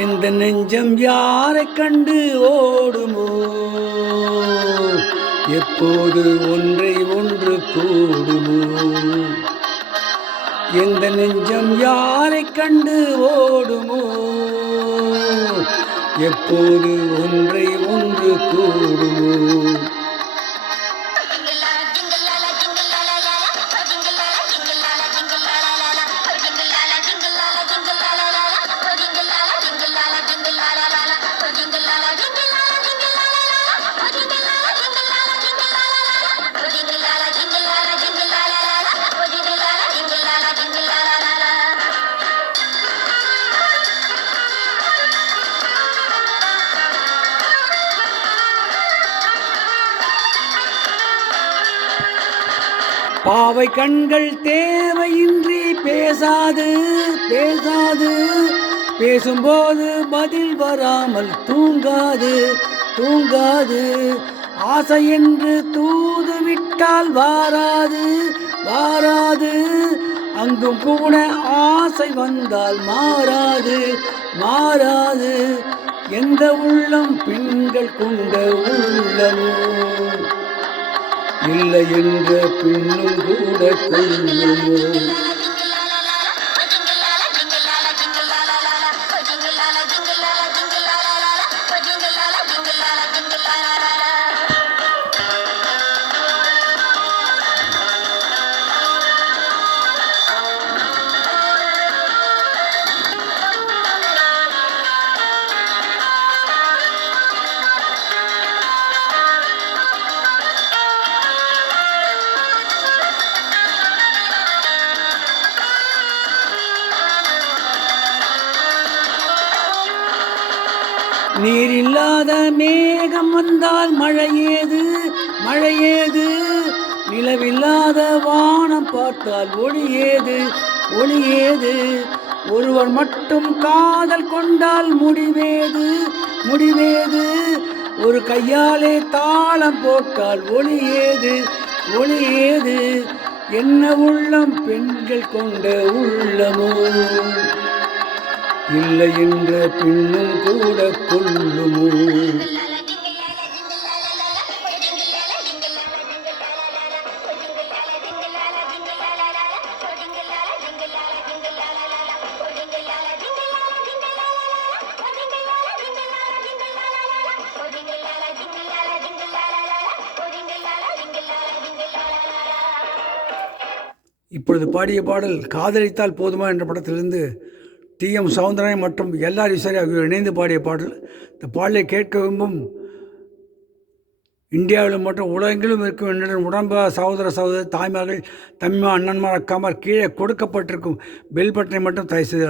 எந்த நெஞ்சம் யாரை கண்டு ஓடுமோ, எப்போது ஒன்றை ஒன்று கூடுமோ. எந்த நெஞ்சம் யாரை கண்டு ஓடுமோ, எப்போது ஒன்றை ஒன்று கூடுமோ. பாவை கண்கள் தேவையின்றி பேசாது பேசாது, பேசும்போது பதில் வராமல் தூங்காது தூங்காது. ஆசை என்று தூது விட்டால் வாராது வாராது, அங்கும் கூட ஆசை வந்தால் மாறாது மாறாது. எந்த உள்ளம் பெண்கள் கொண்ட உள்ளமோ, இல்லை என்ற பின்னும் கூட கொள்ளுமோ. நீரில்லாத மேகம் வந்தால் மழையேது மழையேது, நிலவில்லாத வானம் பார்த்தால் ஒளியேது ஒளியேது. ஒருவர் மட்டும் காதல் கொண்டால் முடிவேது முடிவேது, ஒரு கையாலே தாளம் போட்டால் ஒளியேது ஒளியேது. என்ன உள்ளம் பெண்கள் கொண்ட உள்ளமோ, இல்லை என்ற பின்னும் கூட கொள்ளுமோ. இப்பொழுது பாடிய பாடல் காதலித்தால் போதுமா என்ற படத்திலிருந்து டி.எம். சௌந்தரராஜன் மற்றும் எல்.ஆர். ஈஸ்வரி ஆகியோர் இணைந்து பாடிய பாடல். இந்த பாடலை கேட்க விரும்பும் இந்தியாவில் மற்றும் உலகெங்கிலும் இருக்கும் என்னுடன் உடம்பா சகோதர சகோதரி தாய்மார்கள், தம்பிமா, அண்ணன்மார், அக்காமார் கீழே கொடுக்கப்பட்டிருக்கும் பெல் பட்டனை மட்டும் தயவு செய்து